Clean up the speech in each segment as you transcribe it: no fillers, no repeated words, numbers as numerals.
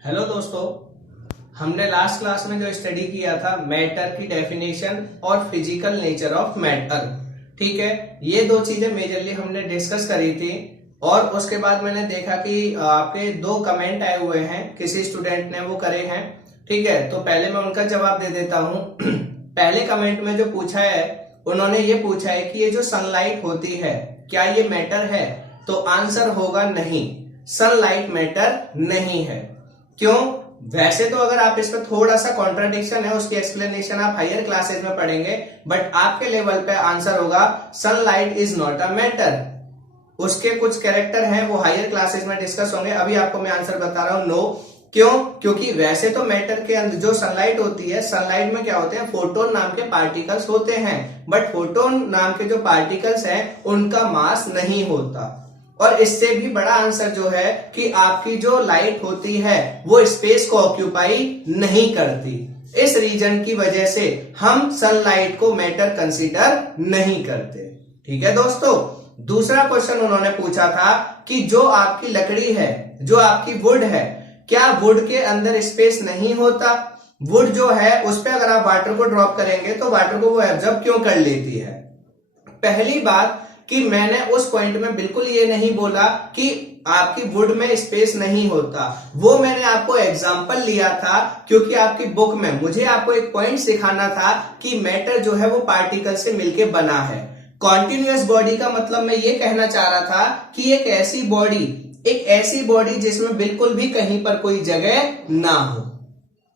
Hello दोस्तों, हमने last class में जो स्टडी किया था मैटर की डेफिनेशन और फिजिकल नेचर ऑफ मैटर। ठीक है, ये दो चीजें मेजरली हमने डिस्कस करी थी। और उसके बाद मैंने देखा कि आपके दो कमेंट आए हुए हैं, किसी स्टूडेंट ने वो करे हैं। ठीक है, तो पहले मैं उनका जवाब दे देता हूं। पहले कमेंट में जो पूछा है, उन्होंने ये पूछा है कि ये जो सनलाइट होती है क्या ये मैटर है? तो आंसर होगा नहीं, सनलाइट मैटर नहीं है। क्यों? वैसे तो अगर आप इसमें थोड़ा सा कॉन्ट्राडिक्शन है, उसकी एक्सप्लेनेशन आप हायर क्लासेस में पढ़ेंगे, बट आपके लेवल पे आंसर होगा sunlight is not a matter. उसके कुछ कैरेक्टर हैं, वो हायर क्लासेस में डिस्कस होंगे। अभी आपको मैं आंसर बता रहा हूं, नो। क्यों? क्योंकि वैसे तो मैटर के अंदर जो सनलाइट होती है, सनलाइट में क्या होते हैं, फोटोन नाम के पार्टिकल्स होते हैं, बट फोटोन नाम के जो पार्टिकल्स हैं उनका मास नहीं होता। और इससे भी बड़ा आंसर जो है कि आपकी जो लाइट होती है वो स्पेस को ऑक्यूपाई नहीं करती। इस रीजन की वजह से हम सनलाइट को मैटर कंसीडर नहीं करते। ठीक है दोस्तों। दूसरा क्वेश्चन उन्होंने पूछा था कि जो आपकी लकड़ी है, जो आपकी वुड है, क्या वुड के अंदर स्पेस नहीं होता? वुड जो है उस पर अगर आप वाटर को ड्रॉप करेंगे तो वाटर को वो एब्जॉर्ब क्यों कर लेती है? पहली बात कि मैंने उस पॉइंट में बिल्कुल ये नहीं बोला कि आपकी वुड में स्पेस नहीं होता। वो मैंने आपको एग्जांपल लिया था क्योंकि आपकी बुक में मुझे आपको एक पॉइंट सिखाना था कि मैटर जो है वो पार्टिकल से मिलके बना है। कॉन्टिन्यूअस बॉडी का मतलब मैं ये कहना चाह रहा था कि एक ऐसी बॉडी जिसमें बिल्कुल भी कहीं पर कोई जगह ना हो,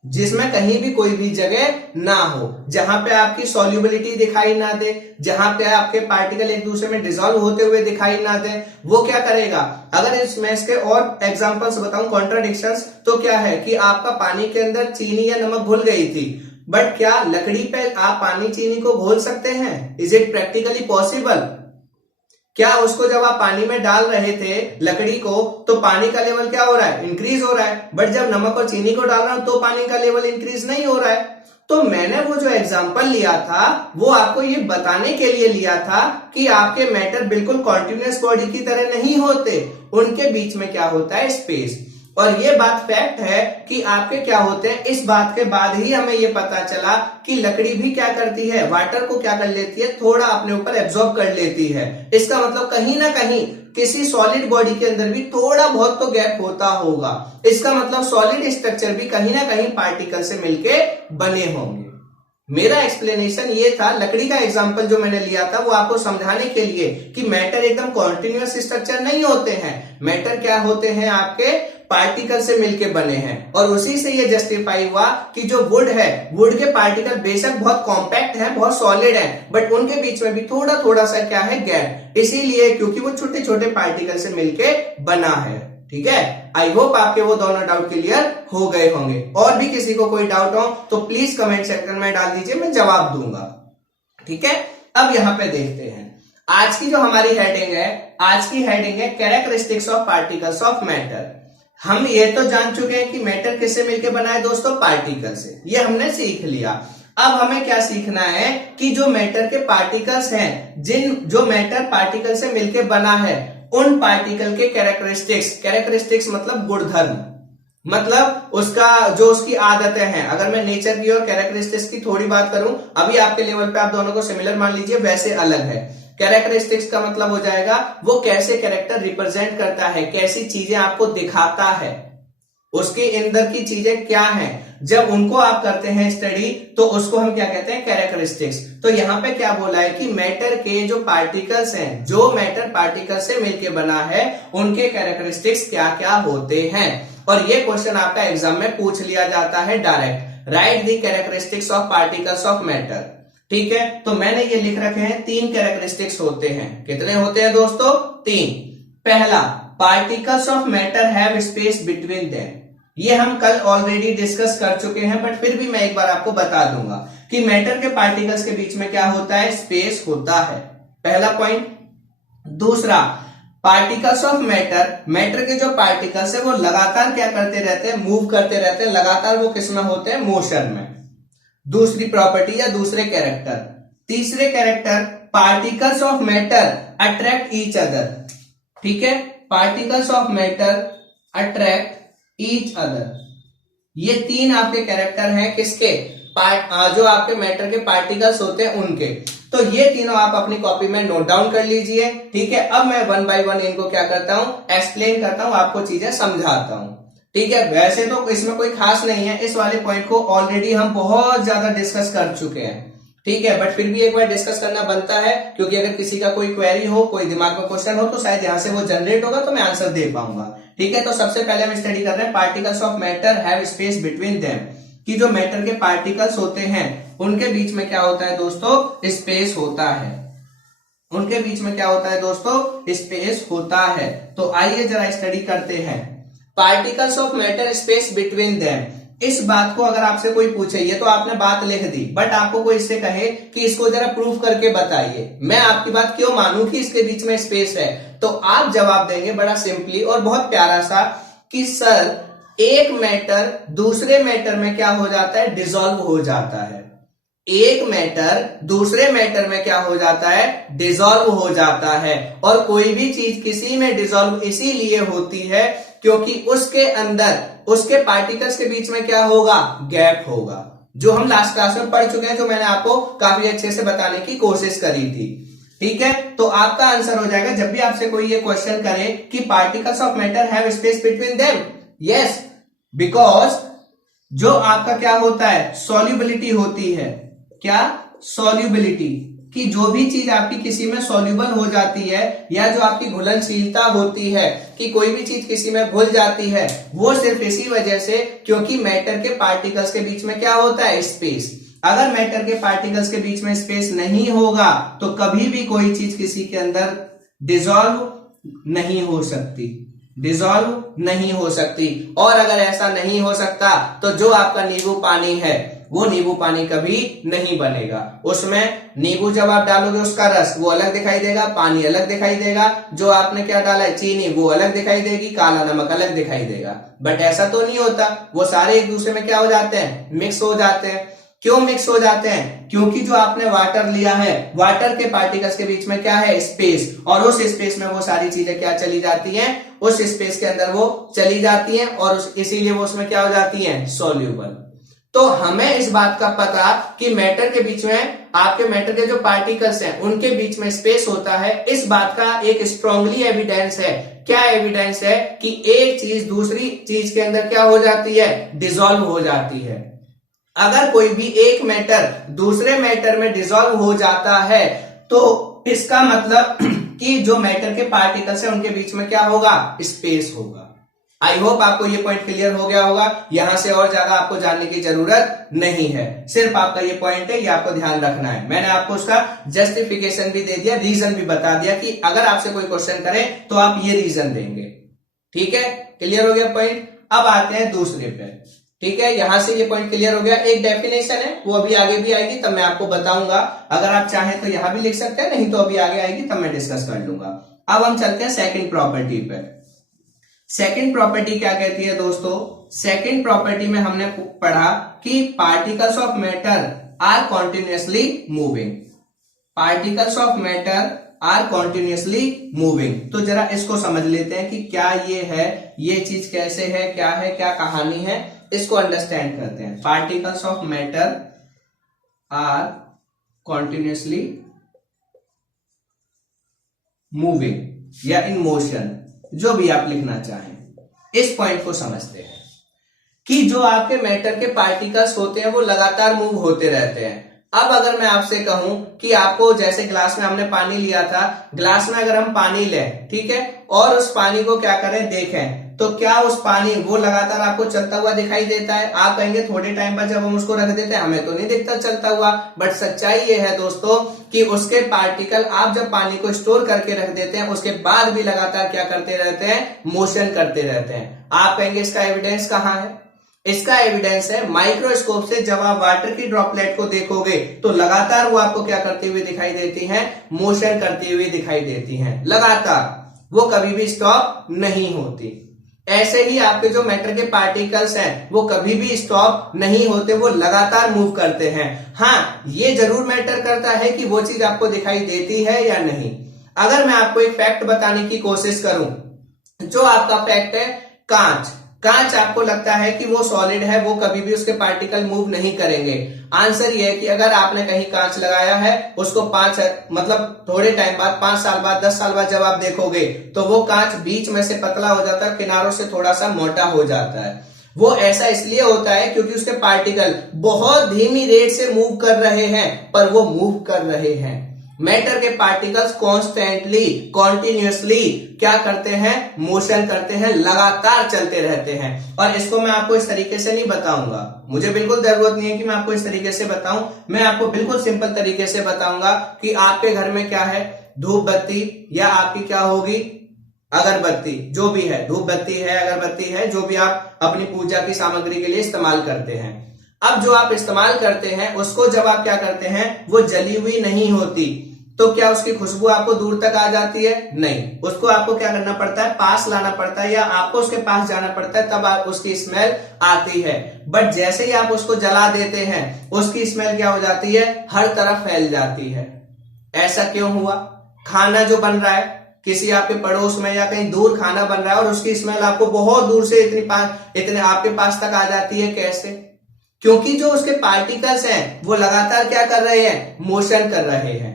जिसमें कहीं भी कोई भी जगह ना हो, जहां पे आपकी सॉल्युबिलिटी दिखाई ना दे, जहां पे आपके पार्टिकल एक दूसरे में डिसॉल्व होते हुए दिखाई ना दे, वो क्या करेगा? अगर इसमें इसके और एग्जांपल्स बताऊं, कॉन्ट्राडिक्शंस, तो क्या है कि आपका पानी के अंदर चीनी या नमक घुल गई थी, बट क्या लकड़ी पे आप पानी चीनी को घोल सकते हैं? Is it practically possible? क्या उसको जब आप पानी में डाल रहे थे लकड़ी को, तो पानी का लेवल क्या हो रहा है? इंक्रीज हो रहा है। बट जब नमक और चीनी को डाल रहा हूं तो पानी का लेवल इंक्रीज नहीं हो रहा है। तो मैंने वो जो एग्जांपल लिया था वो आपको ये बताने के लिए लिया था कि आपके मैटर बिल्कुल कॉन्टिन्यूअस बॉडी की तरह नहीं होते, उनके बीच में क्या होता है? स्पेस। और ये बात फैक्ट है कि आपके क्या होते हैं, इस बात के बाद ही हमें ये पता चला कि लकड़ी भी क्या करती है, वाटर को क्या कर लेती है, थोड़ा अपने ऊपर एब्जॉर्ब कर लेती है। इसका मतलब कहीं ना कहीं किसी सॉलिड बॉडी के अंदर भी थोड़ा बहुत तो गैप होता होगा। इसका मतलब सॉलिड स्ट्रक्चर भी कहीं ना कहीं पार्टिकल से मिलके बने होंगे। मेरा एक्सप्लेनेशन ये था, लकड़ी का एग्जांपल जो मैंने लिया था वो आपको समझाने के लिए कि मैटर एकदम कॉन्टिन्यूअस स्ट्रक्चर नहीं होते हैं। मैटर क्या होते हैं? आपके पार्टिकल से मिलके बने हैं। और उसी से ये जस्टिफाई हुआ कि जो वुड है, वुड के पार्टिकल बेशक बहुत कॉम्पैक्ट हैं, बहुत सॉलिड हैं, बट उनके बीच में भी थोड़ा थोड़ा सा क्या है? गैप। इसीलिए क्योंकि वो छोटे छोटे पार्टिकल से मिलके बना है। ठीक है, आई होप आपके वो दोनों डाउट क्लियर हो गए होंगे। और भी किसी को कोई डाउट हो तो प्लीज कमेंट सेक्शन में डाल दीजिए, मैं जवाब दूंगा। ठीक है, अब यहां पे देखते हैं आज की जो हमारी हेडिंग है। आज की हेडिंग है characteristics of particles of matter. हम ये तो जान चुके हैं कि मैटर किससे मिलकर बना है दोस्तों? पार्टिकल से। ये हमने सीख लिया। अब हमें क्या सीखना है कि जो मैटर के पार्टिकल्स हैं, जो मैटर पार्टिकल से मिलकर बना है, उन पार्टिकल के कैरेक्टरिस्टिक्स मतलब गुणधर्म, मतलब उसकी आदतें हैं। अगर मैं नेचर की और कैरेक्टरिस्टिक्स की थोड़ी बात करूं, अभी आपके लेवल पे आप दोनों को सिमिलर मान लीजिए, वैसे अलग है। कैरेक्टरिस्टिक्स का मतलब हो जाएगा वो कैसे कैरेक्टर रिप्रेजेंट करता है, कैसी चीजें आपको दिखाता है, उसके अंदर की चीजें क्या हैं। जब उनको आप करते हैं स्टडी तो उसको हम क्या कहते हैं? कैरेक्टरिस्टिक्स। तो यहां पे क्या बोला है कि मैटर के जो पार्टिकल्स हैं, जो मैटर पार्टिकल से मिलकर बना है, उनके कैरेक्टरिस्टिक्स क्या क्या होते हैं। और ये क्वेश्चन आपका एग्जाम में पूछ लिया जाता है direct, right the characteristics of particles of matter. ठीक है, तो मैंने ये लिख रखे हैं 3 कैरेक्टरिस्टिक्स होते हैं। कितने होते हैं दोस्तों? 3। पहला, particles of matter have space between them. ये हम कल ऑलरेडी डिस्कस कर चुके हैं, बट फिर भी मैं एक बार आपको बता दूंगा कि मैटर के पार्टिकल्स के बीच में क्या होता है? स्पेस होता है। पहला पॉइंट। दूसरा, पार्टिकल्स ऑफ मैटर के जो पार्टिकल्स है वो लगातार क्या करते रहते हैं? मूव करते रहते हैं। लगातार वो किस में होते हैं? मोशन में। दूसरी प्रॉपर्टी या दूसरे कैरेक्टर। तीसरे character, particles of matter attract each other. ठीक है, particles of matter attract each other. ये तीन आपके कैरेक्टर हैं किसके, जो आपके मैटर के पार्टिकल्स होते हैं उनके। तो ये तीनों आप अपनी कॉपी में नोट डाउन कर लीजिए, ठीक है। अब मैं वन बाय वन इनको क्या करता हूं, एक्सप्लेन करता हूं, आपको चीजें समझाता हूं, ठीक है। वैसे तो इसमें कोई खास नहीं है, इस वाले पॉइंट को ऑलरेडी हम बहुत ज्यादा डिस्कस कर चुके हैं, ठीक है। बट फिर भी एक बार डिस्कस करना बनता है, क्योंकि अगर किसी का कोई क्वेरी हो, कोई दिमाग में क्वेश्चन हो, तो शायद यहां से वो जनरेट होगा तो मैं आंसर दे पाऊंगा, ठीक है। तो सबसे पहले हम स्टडी कर रहे हैं particles of matter have space between them, कि जो मैटर के पार्टिकल्स होते हैं उनके बीच में क्या होता है दोस्तों, स्पेस होता है। उनके बीच में क्या होता है दोस्तों, स्पेस होता है। तो आइए जरा स्टडी करते हैं। Particles of matter space between them, इस बात को अगर आपसे कोई पूछे, ये तो आपने बात लिख दी, बट आपको कोई इससे कहे कि इसको जरा प्रूफ करके बताइए, मैं आपकी बात क्यों मानूं कि इसके बीच में स्पेस है, तो आप जवाब देंगे बड़ा सिंपली और बहुत प्यारा सा कि सर एक मैटर दूसरे मैटर में क्या हो जाता है, डिसॉल्व हो जाता है। एक मैटर दूसरे मैटर में क्या हो जाता है, डिसॉल्व हो जाता है। और कोई भी चीज किसी में डिसॉल्व इसीलिए होती है क्योंकि उसके अंदर उसके पार्टिकल्स के बीच में क्या होगा, गैप होगा, जो हम लास्ट क्लास में पढ़ चुके हैं, जो मैंने आपको काफी अच्छे से बताने की कोशिश करी थी, ठीक है। तो आपका आंसर हो जाएगा, जब भी आपसे कोई ये क्वेश्चन करे कि particles of matter have space between them, yes, because जो आपका क्या होता है, सॉल्युबिलिटी होती है, क्या, सॉल्युबिलिटी, कि जो भी चीज आपकी किसी में सॉल्युबल हो जाती है, या जो आपकी घुलनशीलता होती है, कि कोई भी चीज किसी में घुल जाती है, वो सिर्फ इसी वजह से क्योंकि मैटर के पार्टिकल्स के बीच में क्या होता है, स्पेस। अगर मैटर के पार्टिकल्स के बीच में स्पेस नहीं होगा तो कभी भी कोई चीज किसी के अंदर डिसॉल्व नहीं हो सकती, डिसॉल्व नहीं हो सकती। और अगर ऐसा नहीं हो सकता तो जो आपका नींबू पानी है वो नींबू पानी कभी नहीं बनेगा। उसमें नींबू जब आप डालोगे उसका रस वो अलग दिखाई देगा, पानी अलग दिखाई देगा, जो आपने क्या डाला है, चीनी, वो अलग दिखाई देगी, काला नमक अलग दिखाई देगा। बट ऐसा तो नहीं होता, वो सारे एक दूसरे में क्या हो जाते हैं, मिक्स हो जाते हैं। क्यों मिक्स हो जाते हैं, क्योंकि जो आपने वाटर लिया है, वाटर के पार्टिकल्स के बीच में क्या है, स्पेस, और उस स्पेस में वो सारी चीजें क्या चली जाती हैं, उस स्पेस के अंदर वो चली जाती हैं, और इसीलिए वो उसमें क्या हो जाती हैं, सॉल्यूबल। तो हमें इस बात का पता कि मैटर के बीच में, आपके मैटर के जो पार्टिकल्स हैं उनके बीच में स्पेस होता है, इस बात का एक स्ट्रांगली एविडेंस है। क्या एविडेंस है, कि एक चीज दूसरी चीज के अंदर क्या हो जाती है, डिसॉल्व हो जाती है। अगर कोई भी एक मैटर दूसरे मैटर में डिसॉल्व हो जाता है तो इसका मतलब कि जो मैटर के पार्टिकल्स हैं उनके बीच में क्या होगा, स्पेस होगा। आई होप आपको ये पॉइंट क्लियर हो गया होगा। यहां से और ज्यादा आपको जानने की जरूरत नहीं है, सिर्फ आपका ये पॉइंट है, ये आपको ध्यान रखना है। मैंने आपको उसका जस्टिफिकेशन भी दे दिया, रीजन भी बता दिया कि अगर आपसे कोई क्वेश्चन करे तो आप ये रीजन देंगे, ठीक है। क्लियर हो गया पॉइंट। अब आते हैं दूसरे पे, ठीक है। यहां से ये पॉइंट क्लियर हो गया। एक डेफिनेशन है वो अभी आगे भी आएगी, तब मैं आपको बताऊंगा। अगर आप चाहें तो यहां भी लिख सकते हैं, नहीं तो अभी आगे आएगी तब मैं डिस्कस कर लूंगा। अब हम चलते हैं सेकंड प्रॉपर्टी पे। सेकंड प्रॉपर्टी क्या कहती है दोस्तों, सेकंड प्रॉपर्टी में हमने पढ़ा कि particles of matter are continuously moving, particles of matter are continuously moving. तो जरा इसको समझ लेते हैं कि क्या ये है, ये चीज कैसे है, क्या कहानी है, इसको अंडरस्टैंड करते हैं। Particles of matter are continuously moving या इन मोशन, जो भी आप लिखना चाहें। इस पॉइंट को समझते हैं कि जो आपके मैटर के पार्टिकल्स होते हैं वो लगातार मूव होते रहते हैं। अब अगर मैं आपसे कहूं कि आपको, जैसे ग्लास में हमने पानी लिया था, ग्लास में अगर हम पानी लें, ठीक है, और उस पानी को क्या करें, देखें, तो क्या उस पानी वो लगातार आपको चलता हुआ दिखाई देता है? आप कहेंगे थोड़े टाइम बाद जब हम उसको रख देते हैं हमें तो नहीं दिखता चलता हुआ। बट सच्चाई ये है दोस्तों कि उसके पार्टिकल, आप जब पानी को स्टोर करके रख देते हैं उसके बाद भी लगातार क्या करते रहते हैं, मोशन करते रहते हैं। आप कहेंगे इसका एविडेंस कहां है? इसका एविडेंस है माइक्रोस्कोप से जब आप वाटर की ड्रॉपलेट को देखोगे तो लगातार वो आपको क्या करती हुई दिखाई देती हैं, मोशन करती हुई दिखाई देती हैं लगातार, वो कभी भी स्टॉप नहीं होती। ऐसे ही आपके जो मैटर के पार्टिकल्स हैं वो कभी भी स्टॉप नहीं होते, वो लगातार मूव करते हैं। हाँ, ये जरूर मैटर करता है कि वो चीज आपको दिखाई देती है या नहीं। अगर मैं आपको एक फैक्ट बताने की कोशिश करूं, जो आपका फैक्ट है, कांच, कांच आपको लगता है कि वो सॉलिड है, वो कभी भी उसके पार्टिकल मूव नहीं करेंगे। आंसर ये है कि अगर आपने कहीं कांच लगाया है, उसको मतलब थोड़े टाइम बाद, 5 साल बाद, 10 साल बाद जब आप देखोगे तो वो कांच बीच में से पतला हो जाता है, किनारों से थोड़ा सा मोटा हो जाता है। वो ऐसा इसलिए होता है क्योंकि उसके पार्टिकल बहुत धीमी रेट से मूव कर रहे हैं, पर वो मूव कर रहे हैं। मैटर के पार्टिकल्स कॉन्स्टेंटली, कॉन्टिन्यूसली क्या करते हैं? मोशन करते हैं, लगातार चलते रहते हैं। और इसको मैं आपको इस तरीके से नहीं बताऊंगा, मुझे बिल्कुल जरूरत नहीं है कि मैं आपको इस तरीके से बताऊं। मैं आपको बिल्कुल सिंपल तरीके से बताऊंगा कि आपके घर में क्या है, धूप बत्ती, या आपकी क्या होगी, अगरबत्ती, जो भी है, धूप बत्ती है, अगरबत्ती है, जो भी आप अपनी पूजा की सामग्री के लिए इस्तेमाल करते हैं। अब जो आप इस्तेमाल करते हैं उसको जब आप क्या करते हैं, वो जली हुई नहीं होती, तो क्या उसकी खुशबू आपको दूर तक आ जाती है? नहीं, उसको आपको क्या करना पड़ता है, पास लाना पड़ता है, या आपको उसके पास जाना पड़ता है, तब आप उसकी स्मेल आती है। बट जैसे ही आप उसको जला देते हैं, उसकी स्मेल क्या हो जाती है, हर तरफ फैल जाती है। ऐसा क्यों हुआ? खाना जो बन रहा है किसी आपके पड़ोस में या कहीं दूर खाना बन रहा है और उसकी स्मेल आपको बहुत दूर से इतने आपके पास तक आ जाती है, कैसे? क्योंकि जो उसके पार्टिकल्स हैं वो लगातार क्या कर रहे हैं, मोशन कर रहे हैं।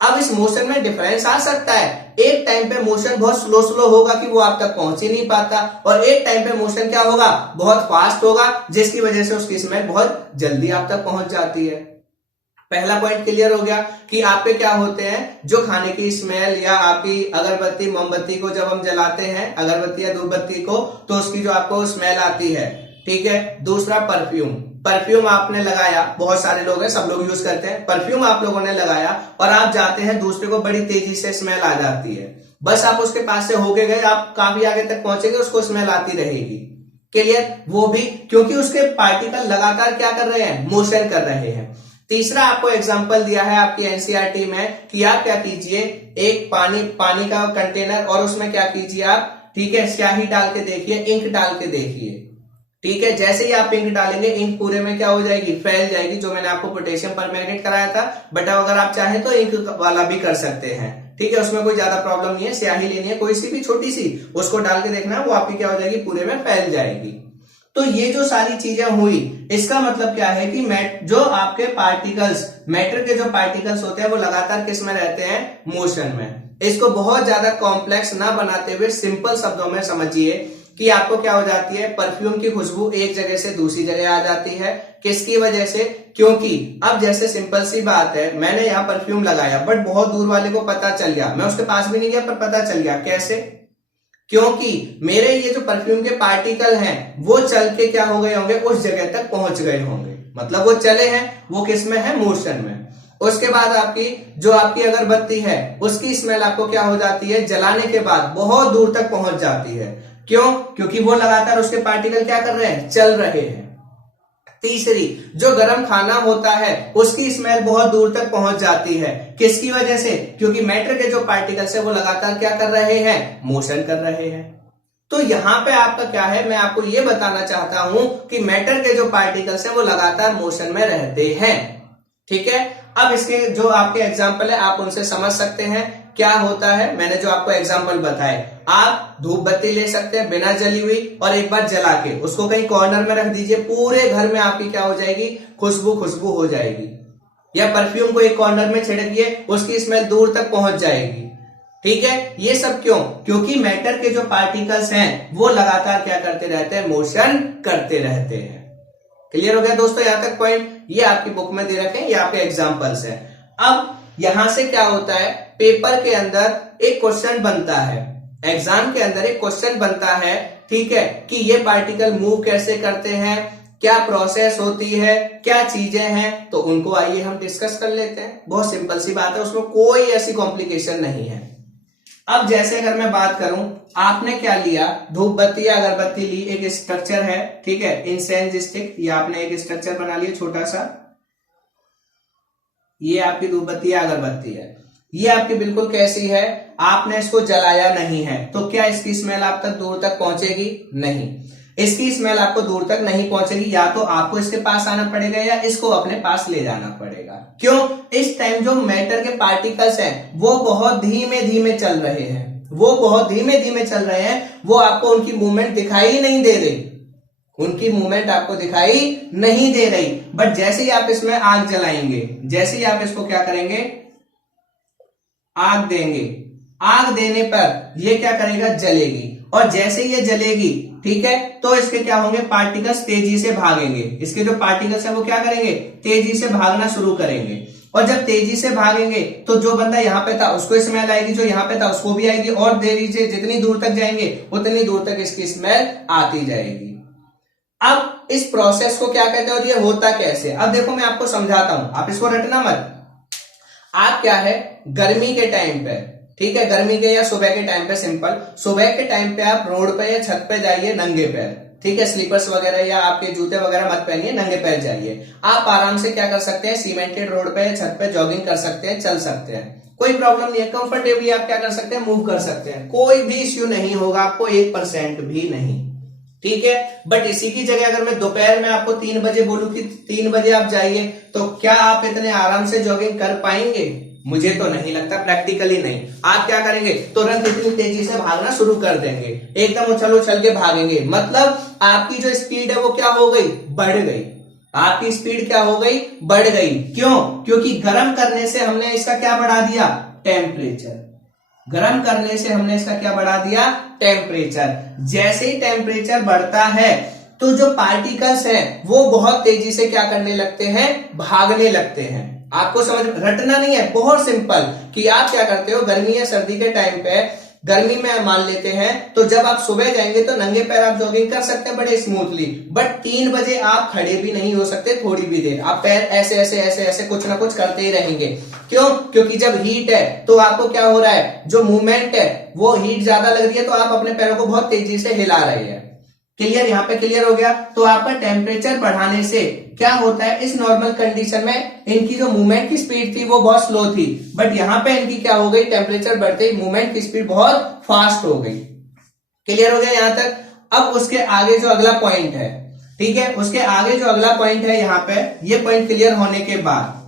अब इस मोशन में डिफरेंस आ सकता है, एक टाइम पे मोशन बहुत स्लो होगा कि वो आप तक पहुंच ही नहीं पाता, और एक टाइम पे मोशन क्या होगा, बहुत फास्ट होगा, जिसकी वजह से उसकी स्मेल बहुत जल्दी आप तक पहुंच जाती है। पहला पॉइंट क्लियर हो गया कि आपके क्या होते हैं, जो खाने की स्मेल या आपकी अगरबत्ती, मोमबत्ती को जब हम जलाते हैं, अगरबत्ती या धूपबत्ती को, तो उसकी जो आपको स्मेल आती है, ठीक है। दूसरा परफ्यूम, परफ्यूम आपने लगाया, बहुत सारे लोग हैं, सब लोग यूज करते हैं, परफ्यूम आप लोगों ने लगाया और आप जाते हैं दूसरे को, बड़ी तेजी से स्मेल आ जाती है, बस आप उसके पास से होके गए, आप काफी आगे तक पहुंचेंगे, उसको स्मेल आती रहेगी। क्लियर? वो भी क्योंकि उसके पार्टिकल लगातार क्या कर रहे हैं, मोशन कर रहे हैं। तीसरा आपको एग्जांपल दिया है आपकी एनसीईआरटी में कि आप क्या कीजिए, एक पानी का कंटेनर, और उसमें क्या कीजिए आप, ठीक है, स्याही डाल के देखिए, इंक डाल के देखिए, ठीक है। जैसे ही आप इंक डालेंगे, इंक पूरे में क्या हो जाएगी, फैल जाएगी, जो मैंने आपको पोटेशियम परमैंगनेट कराया था। बट अगर आप चाहें तो इंक वाला भी कर सकते हैं, ठीक है, उसमें कोई ज्यादा प्रॉब्लम नहीं है। स्याही लेनी है कोई सी भी छोटी सी, उसको डाल के देखना है, वो आपकी क्या हो जाएगी, पूरे में फैल जाएगी। तो ये जो सारी चीजें हुई, इसका मतलब क्या है कि जो आपके पार्टिकल्स, मैटर के जो पार्टिकल्स होते हैं वो लगातार किस में रहते हैं, मोशन में। इसको बहुत ज्यादा कॉम्प्लेक्स ना बनाते हुए सिंपल शब्दों में समझिए कि आपको क्या हो जाती है, परफ्यूम की खुशबू एक जगह से दूसरी जगह आ जाती है। किसकी वजह से? क्योंकि अब जैसे सिंपल सी बात है, मैंने यहाँ परफ्यूम लगाया, बट बहुत दूर वाले को पता चल गया, मैं उसके पास भी नहीं गया पर पता चल गया, कैसे? क्योंकि मेरे ये जो परफ्यूम के पार्टिकल हैं वो चल के क्या हो गए होंगे, उस जगह तक पहुंच गए होंगे, मतलब वो चले हैं, वो किस में है, मोशन में। उसके बाद आपकी जो आपकी अगरबत्ती है, उसकी स्मेल आपको क्या हो जाती है, जलाने के बाद बहुत दूर तक पहुंच जाती है। क्यों? क्योंकि वो लगातार उसके पार्टिकल क्या कर रहे हैं, चल रहे हैं। तीसरी, जो गर्म खाना होता है उसकी स्मेल बहुत दूर तक पहुंच जाती है, किसकी वजह से? क्योंकि मैटर के जो पार्टिकल्स है वो लगातार क्या कर रहे हैं, मोशन कर रहे हैं। तो यहां पे आपका क्या है, मैं आपको ये बताना चाहता हूं कि मैटर के जो पार्टिकल्स है वो लगातार मोशन में रहते हैं, ठीक है। अब इसके जो आपके एग्जाम्पल है आप उनसे समझ सकते हैं क्या होता है। मैंने जो आपको एग्जाम्पल बताए, आप धूप बत्ती ले सकते हैं बिना जली हुई, और एक बार जला के उसको कहीं कॉर्नर में रख दीजिए, पूरे घर में आपकी क्या हो जाएगी, खुशबू हो जाएगी। या परफ्यूम को एक कॉर्नर में छिड़किए, उसकी स्मेल दूर तक पहुंच जाएगी, ठीक है। ये सब क्यों? क्योंकि मैटर के जो पार्टिकल्स हैं वो लगातार क्या करते रहते हैं, मोशन करते रहते हैं। क्लियर हो गया दोस्तों यहां तक पॉइंट? ये आपकी बुक में दे रखे हैं, ये आपके एग्जाम्पल्स हैं। अब यहां से क्या होता है, पेपर के अंदर एक क्वेश्चन बनता है, एग्जाम के अंदर एक क्वेश्चन बनता है, ठीक है, कि ये पार्टिकल मूव कैसे करते हैं, क्या प्रोसेस होती है, क्या चीजें हैं, तो उनको आइए हम डिस्कस कर लेते हैं। बहुत सिंपल सी बात है, उसमें कोई ऐसी कॉम्प्लिकेशन नहीं है। अब जैसे अगर मैं बात करूं, आपने क्या लिया, धूप बत्ती या अगरबत्ती ली, एक स्ट्रक्चर है, ठीक है, इंसेंस स्टिक, ये आपने एक स्ट्रक्चर बना लिया छोटा सा, ये आपकी धूप बत्ती या अगरबत्ती है, ये आपकी बिल्कुल कैसी है, आपने इसको जलाया नहीं है, तो क्या इसकी स्मेल आप तक दूर तक पहुंचेगी? नहीं, इसकी स्मेल आपको दूर तक नहीं पहुंचेगी। या तो आपको इसके पास आना पड़ेगा या इसको अपने पास ले जाना पड़ेगा। क्यों? इस टाइम जो मैटर के पार्टिकल्स हैं वो बहुत धीमे धीमे चल रहे हैं, वो बहुत धीमे धीमे चल रहे हैं, वो आपको उनकी मूवमेंट दिखाई ही नहीं दे रही, उनकी मूवमेंट आपको दिखाई नहीं दे रही। बट जैसे ही आप इसमें आग जलाएंगे, जैसे ही आप इसको क्या करेंगे, आग देंगे, आग देने पर ये क्या करेगा, जलेगी। और जैसे ये जलेगी, ठीक है, तो इसके क्या होंगे, पार्टिकल्स तेजी से भागेंगे। इसके जो पार्टिकल्स है वो क्या करेंगे, तेजी से भागना शुरू करेंगे। और जब तेजी से भागेंगे तो जो बंदा यहां पे था उसको स्मेल आएगी, जो यहां पे था उसको भी आएगी, और देरी से जितनी दूर तक जाएंगे उतनी दूर तक इसकी स्मेल आती जाएगी। अब इस प्रोसेस को क्या कहते हैं और ये होता कैसे, अब देखो मैं आपको समझाता हूं, आप इसको रटना मत। आप क्या है, गर्मी के टाइम पे, ठीक है, गर्मी के या सुबह के टाइम पे, सिंपल सुबह के टाइम पे आप रोड पे या छत पे जाइए नंगे पैर, ठीक है, स्लीपर्स वगैरह या आपके जूते वगैरह मत पहनिए, नंगे पैर जाइए। आप आराम से क्या कर सकते हैं, सीमेंटेड रोड पे या छत पे जॉगिंग कर सकते हैं, चल सकते हैं, कोई प्रॉब्लम नहीं है, कंफर्टेबली आप क्या कर सकते हैं, मूव कर सकते हैं, कोई भी इश्यू नहीं होगा आपको, 1% भी नहीं, ठीक है। बट इसी की जगह अगर मैं दोपहर में आपको 3 बजे बोलूं कि 3 बजे आप जाइए, तो क्या आप इतने आराम से जॉगिंग कर पाएंगे, मुझे तो नहीं लगता, प्रैक्टिकली नहीं। आप क्या करेंगे, तुरंत इतनी तेजी से भागना शुरू कर देंगे, एकदम उछल उछल के भागेंगे, मतलब आपकी जो स्पीड है वो क्या हो गई, बढ़ गई। आपकी स्पीड क्या हो गई, बढ़ गई। क्यों, क्योंकि गर्म करने से हमने इसका क्या बढ़ा दिया, टेम्परेचर। गर्म करने से हमने इसका क्या बढ़ा दिया, टेम्परेचर। जैसे ही टेम्परेचर बढ़ता है तो जो पार्टिकल्स हैं वो बहुत तेजी से क्या करने लगते हैं, भागने लगते हैं। आपको समझ, रटना नहीं है, बहुत सिंपल, कि आप क्या करते हो, गर्मी या सर्दी के टाइम पे, गर्मी में मान लेते हैं तो जब आप सुबह जाएंगे तो नंगे पैर आप जॉगिंग कर सकते हैं बड़े स्मूथली। बट 3 बजे आप खड़े भी नहीं हो सकते थोड़ी भी देर, आप पैर ऐसे ऐसे ऐसे ऐसे कुछ ना कुछ करते ही रहेंगे। क्यों, क्योंकि जब हीट है तो आपको क्या हो रहा है, जो मूवमेंट है वो हीट ज्यादा लग रही है, तो आप अपने पैरों को बहुत तेजी से हिला रहे हैं। क्लियर, यहां पे क्लियर हो गया। तो आपका टेम्परेचर बढ़ाने से क्या होता है, इस नॉर्मल कंडीशन में इनकी जो मूवमेंट की स्पीड थी वो बहुत स्लो थी, बट यहां पे इनकी क्या हो गई, टेम्परेचर बढ़ते ही मूवमेंट की स्पीड बहुत फास्ट हो गई। क्लियर हो गया यहां तक। अब उसके आगे जो अगला पॉइंट है, ठीक है, उसके आगे जो अगला पॉइंट है, यहां पे ये पॉइंट क्लियर होने के बाद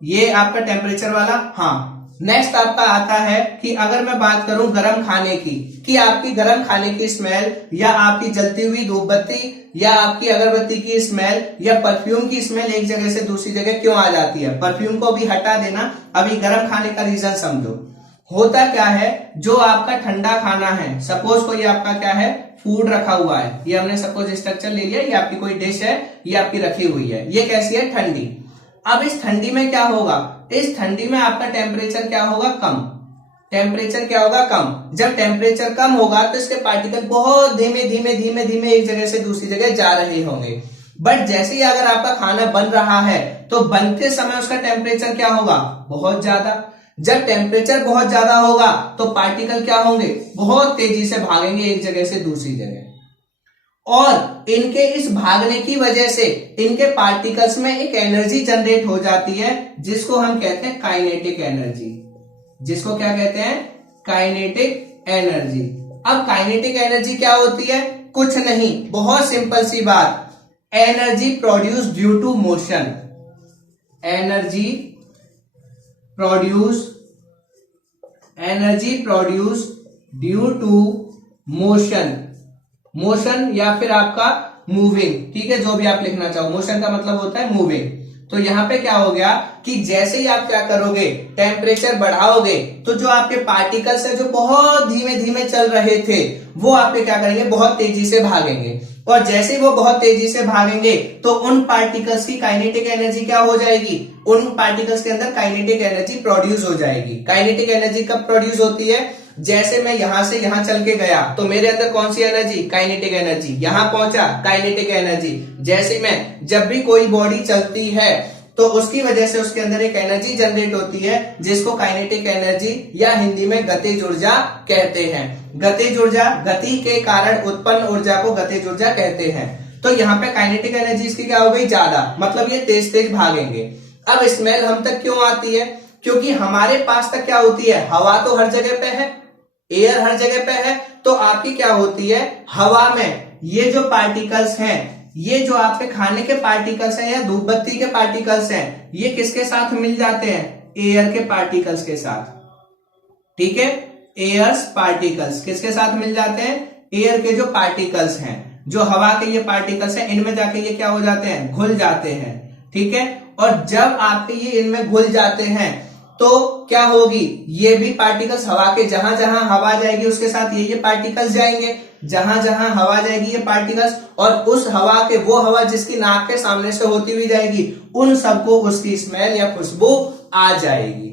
ये आपका टेम्परेचर वाला, हाँ, नेक्स्ट आपका आता है कि अगर मैं बात करूं गर्म खाने की, कि आपकी गर्म खाने की स्मेल या आपकी जलती हुई धूपबत्ती या आपकी अगरबत्ती की स्मेल या परफ्यूम की स्मेल एक जगह से दूसरी जगह क्यों आ जाती है। परफ्यूम को भी हटा देना, अभी गर्म खाने का रीजन समझो। होता क्या है, जो आपका ठंडा खाना है, सपोज कोई आपका क्या है, फूड रखा हुआ है, ये हमने सपोज स्ट्रक्चर ले लिया, ये आपकी कोई डिश है, ये आपकी रखी हुई है, ये कैसी है, ठंडी। अब इस ठंडी में क्या होगा, इस ठंडी में आपका टेम्परेचर क्या होगा, कम। टेम्परेचर क्या होगा, कम। जब टेम्परेचर कम होगा तो इसके पार्टिकल बहुत धीमे धीमे धीमे धीमे एक जगह से दूसरी जगह जा रहे होंगे। बट जैसे ही अगर आपका खाना बन रहा है तो बनते समय उसका टेम्परेचर क्या होगा, बहुत ज्यादा। जब टेम्परेचर बहुत ज्यादा होगा तो पार्टिकल क्या होंगे, बहुत तेजी से भागेंगे एक जगह से दूसरी जगह, और इनके इस भागने की वजह से इनके पार्टिकल्स में एक एनर्जी जनरेट हो जाती है जिसको हम कहते हैं काइनेटिक एनर्जी। जिसको क्या कहते हैं, काइनेटिक एनर्जी। अब काइनेटिक एनर्जी क्या होती है, कुछ नहीं, बहुत सिंपल सी बात, energy produce due to motion. Energy produce due to motion. Motion या फिर आपका मूविंग, ठीक है, जो भी आप लिखना चाहो, मोशन का मतलब होता है मूविंग। तो यहां पे क्या हो गया कि जैसे ही आप क्या करोगे, टेम्परेचर बढ़ाओगे, तो जो आपके पार्टिकल्स है जो बहुत धीमे धीमे चल रहे थे वो आपके क्या करेंगे, बहुत तेजी से भागेंगे। और जैसे ही वो बहुत तेजी से भागेंगे तो उन पार्टिकल्स की काइनेटिक एनर्जी क्या हो जाएगी, उन पार्टिकल्स के अंदर काइनेटिक एनर्जी प्रोड्यूस हो जाएगी। काइनेटिक एनर्जी कब प्रोड्यूस होती है, जैसे मैं यहां से यहां चल के गया तो मेरे अंदर कौन सी एनर्जी, काइनेटिक एनर्जी, यहां पहुंचा काइनेटिक एनर्जी। जैसे मैं, जब भी कोई बॉडी चलती है तो उसकी वजह से उसके अंदर एक एनर्जी जनरेट होती है जिसको काइनेटिक एनर्जी या हिंदी में गतिज ऊर्जा कहते हैं। गतिज ऊर्जा, गति के कारण उत्पन्न ऊर्जा को गतिज ऊर्जा कहते हैं। तो यहाँ पे काइनेटिक एनर्जी इसकी क्या हो गई, ज्यादा, मतलब ये तेज तेज भागेंगे। अब स्मेल हम तक क्यों आती है, क्योंकि हमारे पास तक क्या होती है, हवा तो हर जगह पे है, एयर हर जगह पे है, तो आपकी क्या होती है, हवा में ये जो पार्टिकल्स हैं, ये जो आपके खाने के पार्टिकल्स हैं या धूपबत्ती के पार्टिकल्स हैं, ये किसके साथ मिल जाते हैं, एयर के पार्टिकल्स के साथ, ठीक है, एयर्स पार्टिकल्स किसके साथ मिल जाते हैं, एयर के जो पार्टिकल्स हैं। जो हवा के ये पार्टिकल्स हैं इनमें जाके ये क्या हो जाते हैं, घुल जाते हैं। ठीक है, और जब आपके ये इनमें घुल जाते हैं तो क्या होगी, ये भी पार्टिकल्स हवा के, जहां जहां हवा जाएगी उसके साथ ये पार्टिकल्स जाएंगे, जहां जहां हवा जाएगी ये पार्टिकल्स, और उस हवा के, वो हवा जिसकी नाक के सामने से होती हुई जाएगी, उन सबको उसकी स्मेल या खुशबू आ जाएगी।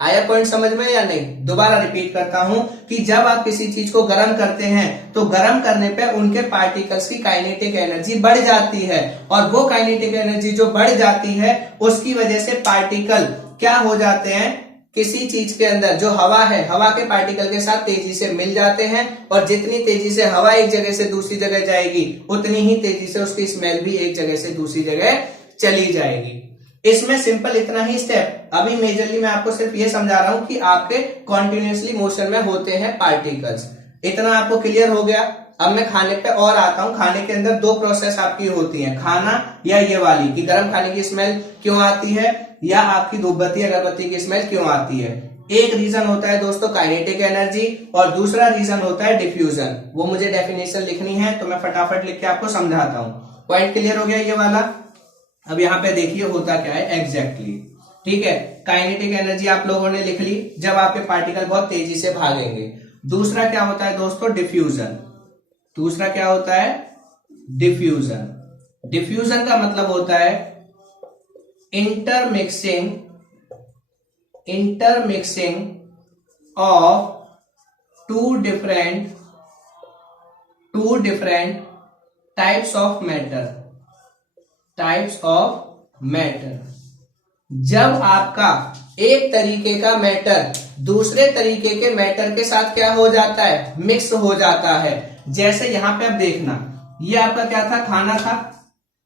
आया पॉइंट समझ में या नहीं? दोबारा रिपीट करता हूं कि जब आप किसी चीज को गर्म करते हैं तो गर्म करने पे उनके पार्टिकल्स की काइनेटिक एनर्जी बढ़ जाती है, और वो काइनेटिक एनर्जी जो बढ़ जाती है उसकी वजह से पार्टिकल क्या हो जाते हैं, किसी चीज के अंदर जो हवा है, हवा के पार्टिकल के साथ तेजी से मिल जाते हैं, और जितनी तेजी से हवा एक जगह से दूसरी जगह जाएगी उतनी ही तेजी से उसकी स्मेल भी एक जगह से दूसरी जगह चली जाएगी। इसमें सिंपल इतना ही स्टेप, अभी मेजरली मैं आपको सिर्फ ये समझा रहा हूं कि आपके कॉन्टिन्यूसली मोशन में होते हैं पार्टिकल्स। इतना आपको क्लियर हो गया। अब मैं खाने पे और आता हूं। खाने के अंदर दो प्रोसेस आपकी होती है, खाना या ये वाली कि गर्म खाने की स्मेल क्यों आती है, या आपकी धूपबत्ती अगरबत्ती की स्मेल क्यों आती है। एक रीजन होता है दोस्तों काइनेटिक एनर्जी, और दूसरा रीजन होता है डिफ्यूजन। वो मुझे डेफिनेशन लिखनी है तो मैं फटाफट लिख के आपको समझाता हूं। पॉइंट क्लियर हो गया ये वाला? अब यहाँ पे देखिए होता क्या है एग्जैक्टली। ठीक है, काइनेटिक एनर्जी आप लोगों ने लिख ली, जब आपके पार्टिकल बहुत तेजी से भागेंगे। दूसरा क्या होता है दोस्तों, डिफ्यूजन। दूसरा क्या होता है, डिफ्यूजन। डिफ्यूजन का मतलब होता है intermixing of two different types of matter. जब आपका एक तरीके का मैटर दूसरे तरीके के मैटर के साथ क्या हो जाता है, मिक्स हो जाता है। जैसे यहां पे आप देखना, ये आपका क्या था, खाना था।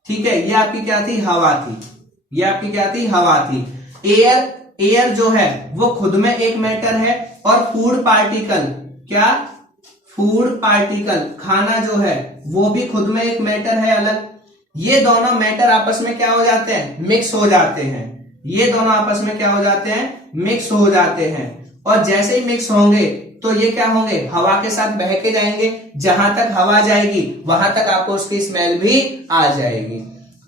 ठीक है, ये आपकी क्या थी, हवा थी। ये आपकी क्या थी, हवा थी। एयर जो है वो खुद में एक मैटर है, और फूड पार्टिकल, क्या, फूड पार्टिकल, खाना जो है वो भी खुद में एक मैटर है अलग। ये दोनों मैटर आपस में क्या हो जाते हैं, मिक्स हो जाते हैं। ये दोनों आपस में क्या हो जाते हैं, मिक्स हो जाते हैं। और जैसे ही मिक्स होंगे तो ये क्या होंगे, हवा के साथ बह के जाएंगे। जहां तक हवा जाएगी वहां तक आपको उसकी स्मेल भी आ जाएगी।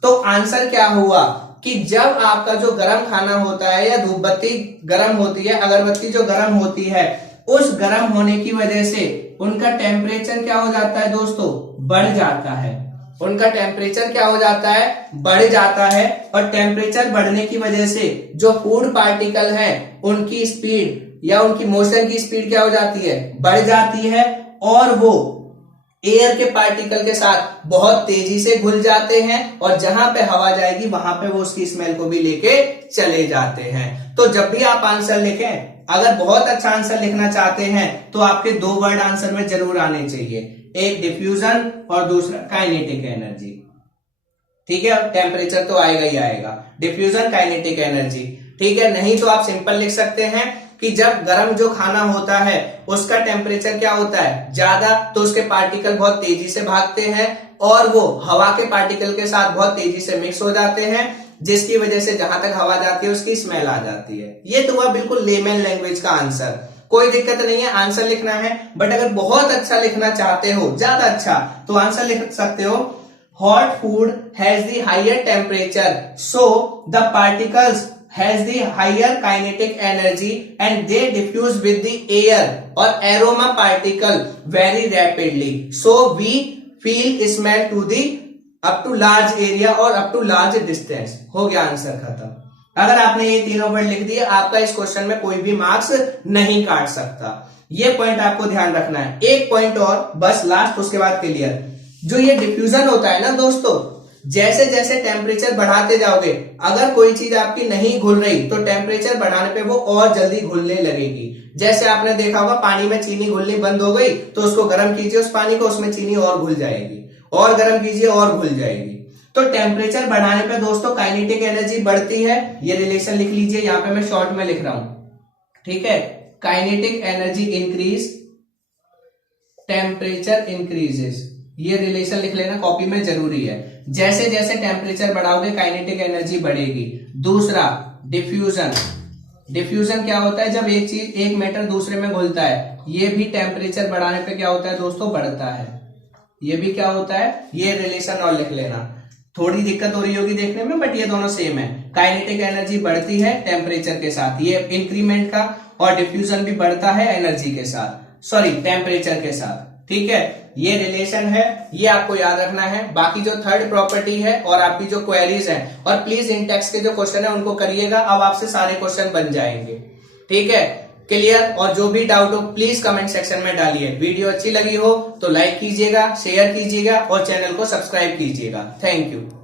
तो आंसर क्या हुआ कि जब आपका जो गर्म खाना होता है, या धूपबत्ती गर्म होती है, अगरबत्ती जो गर्म होती है, उस गर्म होने की वजह से उनका टेम्परेचर क्या हो जाता है दोस्तों, बढ़ जाता है। उनका टेम्परेचर क्या हो जाता है, बढ़ जाता है। और टेम्परेचर बढ़ने की वजह से जो फूड पार्टिकल है उनकी स्पीड या उनकी मोशन की स्पीड क्या हो जाती है, बढ़ जाती है, और वो एयर के पार्टिकल के साथ बहुत तेजी से घुल जाते हैं, और जहां पे हवा जाएगी वहां पे वो उसकी स्मेल को भी लेके चले जाते हैं। तो जब भी आप आंसर लिखें, अगर बहुत अच्छा आंसर लिखना चाहते हैं तो आपके दो वर्ड आंसर में जरूर आने चाहिए, एक डिफ्यूजन और दूसरा काइनेटिक एनर्जी। ठीक है, टेम्परेचर तो आएगा ही आएगा, डिफ्यूजन, काइनेटिक एनर्जी। ठीक है, नहीं तो आप सिंपल लिख सकते हैं कि जब गर्म जो खाना होता है उसका टेम्परेचर क्या होता है, ज्यादा, तो उसके पार्टिकल बहुत तेजी से भागते हैं, और वो हवा के पार्टिकल के साथ बहुत तेजी से मिक्स हो जाते हैं, जिसकी वजह से जहां तक हवा जाती है उसकी स्मेल आ जाती है। ये तो हुआ बिल्कुल लेमन लैंग्वेज का आंसर। कोई दिक्कत नहीं है, आंसर लिखना है, बट अगर बहुत अच्छा लिखना चाहते हो, ज्यादा अच्छा, तो आंसर लिख सकते हो, hot food has the higher temperature, so the particles has the higher kinetic energy and they diffuse with the air or aroma particle very rapidly, so we feel smell to the up to large area or up to large distance। हो गया answer खत्म। अगर आपने ये तीनों word लिख दिए, आपका इस क्वेश्चन में कोई भी मार्क्स नहीं काट सकता। ये पॉइंट आपको ध्यान रखना है। एक पॉइंट और बस लास्ट, उसके बाद क्लियर। जो ये डिफ्यूजन होता है ना दोस्तों, जैसे जैसे टेम्परेचर बढ़ाते जाओगे, अगर कोई चीज आपकी नहीं घुल रही तो टेम्परेचर बढ़ाने पे वो और जल्दी घुलने लगेगी। जैसे आपने देखा होगा, पानी में चीनी घुलनी बंद हो गई तो उसको गर्म कीजिए, उस पानी को, उसमें चीनी और घुल जाएगी, और गर्म कीजिए और घुल जाएगी। तो टेम्परेचर बढ़ाने पे दोस्तों काइनेटिक एनर्जी बढ़ती है। ये रिलेशन लिख लीजिए, यहां पे मैं शॉर्ट में लिख रहा हूं। ठीक है, kinetic energy increase, temperature increases. ये रिलेशन लिख लेना, कॉपी में जरूरी है। जैसे जैसे टेम्परेचर बढ़ाओगे काइनेटिक एनर्जी बढ़ेगी। दूसरा डिफ्यूजन। डिफ्यूजन क्या होता है, जब एक चीज, एक मैटर दूसरे में घुलता है, ये भी टेम्परेचर बढ़ाने पे क्या होता है दोस्तों, बढ़ता है। ये भी क्या होता है, ये रिलेशन और लिख लेना। थोड़ी दिक्कत हो रही होगी देखने में, बट ये दोनों सेम है। काइनेटिक एनर्जी बढ़ती है टेम्परेचर के साथ, ये इंक्रीमेंट का, और डिफ्यूजन भी बढ़ता है एनर्जी के साथ, सॉरी टेम्परेचर के साथ। ठीक है, ये रिलेशन है, ये आपको याद रखना है। बाकी जो थर्ड प्रॉपर्टी है और आपकी जो क्वेरीज है, और प्लीज इन टेक्स्ट के जो क्वेश्चन है उनको करिएगा, अब आपसे सारे क्वेश्चन बन जाएंगे। ठीक है, क्लियर? और जो भी डाउट हो प्लीज कमेंट सेक्शन में डालिए। वीडियो अच्छी लगी हो तो लाइक कीजिएगा, शेयर कीजिएगा और चैनल को सब्सक्राइब कीजिएगा। Thank you.